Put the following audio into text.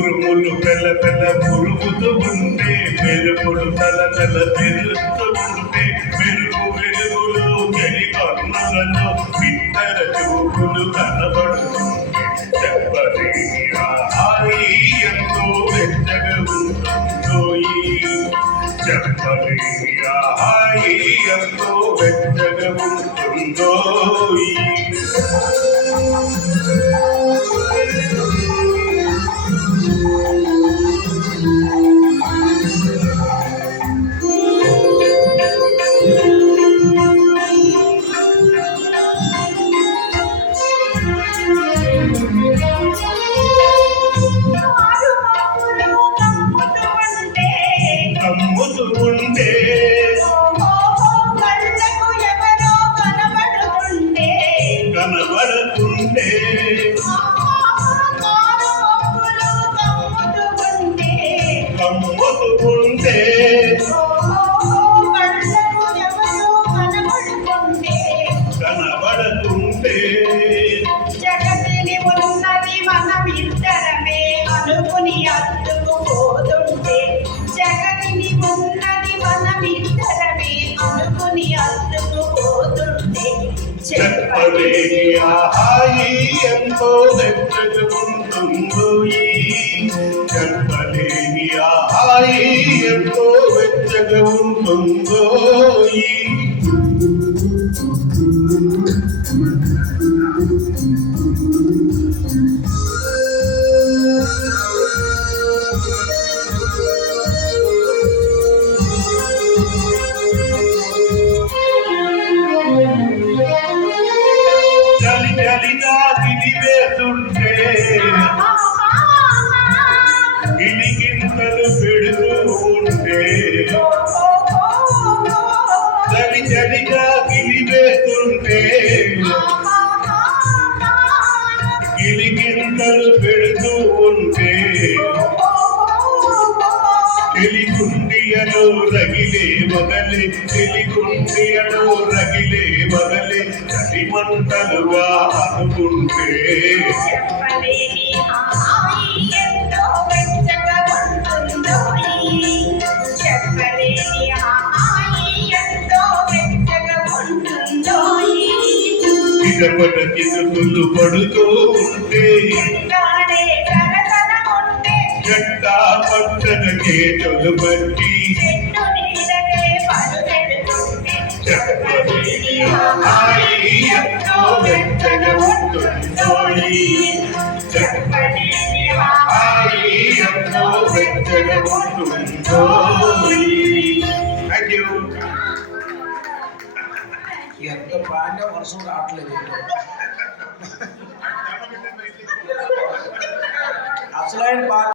ఉరుములు పెళ్ళ పెళ్ళ మురుగుతూ ఉంటే మెరుపులు తల తల తెరుస్తూ ఉంటే మెరుగు వెలుగులు గడి కన్నులలో ఇద్దర చూపులు కనబడుతుంటే చెప్పలేని హాయి ఎంతో వెచ్చగా ఉంటుందో చెప్పలేని హాయి ఎంతో వెచ్చగా ఉంటుందో కమ్ముతూ ఉంటే కనబడుతుంటే కమ్ముతూ ఉంటే కనబడుతుంటే జగతిని ఉన్నది మనం ఇద్దరమే అనుకుని అద్దుకుపోతుంటే జగతిని ఉన్నది మనం ఇద్దరమే అనుకుని అద్దుకుపోతుంటే చెప్పలేని హాయి ఎంతో వెచ్చగా ఉంటుందో చెప్పలేని హాయి ఎంతో వెచ్చగా ఉంటుందో చలి చలిగా తినివేస్తుంటే గిలిగింతలు పెడుతూ ఉంటే చలి చలిగా గిలివేస్తుంటే గిలిగింతలు పెడుతూ ఉంటే తెలిగుండియలో రగిలే మొదలే తెలిగుండియలో రగిలే మొదలే చలి మంటలుగా అనుకుంటే చెప్పలేని హాయి ఎంతో వెచ్చగా ఉంటుందో చెప్పలేని హాయి ఎంతో వెచ్చగా ఉంటుందో ఇదపట కిసులు పడుతూ ఉంటే జట్టా పట్టణ చేతులు బట్టి చెప్పలేని హాయి ఎంతో వెచ్చగా ఉంటుందో చెప్పలేని హాయి ఎంతో వెచ్చగా ఉంటుందో. Thank you. ఎంత పాడినా వర్షం రావట్లేదు అసలైన